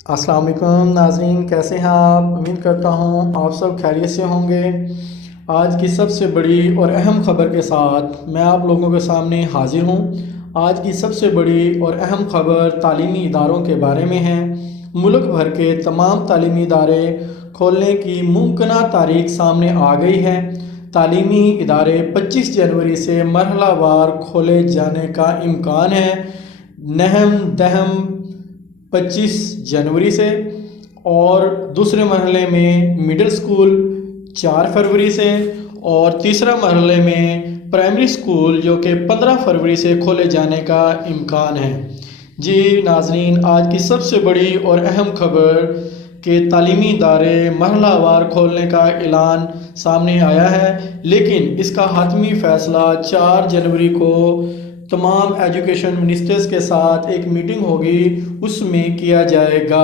अस्सलाम वालेकुम नाज़रीन, कैसे हैं आप? उम्मीद करता हूँ आप सब खैरियत से होंगे। आज की सबसे बड़ी और अहम ख़बर के साथ मैं आप लोगों के सामने हाज़िर हूँ। आज की सबसे बड़ी और अहम ख़बर तालीमी इदारों के बारे में है। मुल्क भर के तमाम तालीमी इदारे खोलने की मुमकिना तारीख सामने आ गई है। तालीमी इदारे 25 जनवरी से मरहलावार खोले जाने का इम्कान है। नहम दहम 25 जनवरी से, और दूसरे मरहले में मिडिल स्कूल 4 फरवरी से, और तीसरा मरहले में प्राइमरी स्कूल जो कि 15 फरवरी से खोले जाने का इम्कान है। जी नाज़रीन, आज की सबसे बड़ी और अहम खबर कि तालीमी इदारे मरहलावार खोलने का ऐलान सामने आया है, लेकिन इसका हतमी फ़ैसला 4 जनवरी को तमाम एजुकेशन मिनिस्टर्स के साथ एक मीटिंग होगी, उसमें किया जाएगा।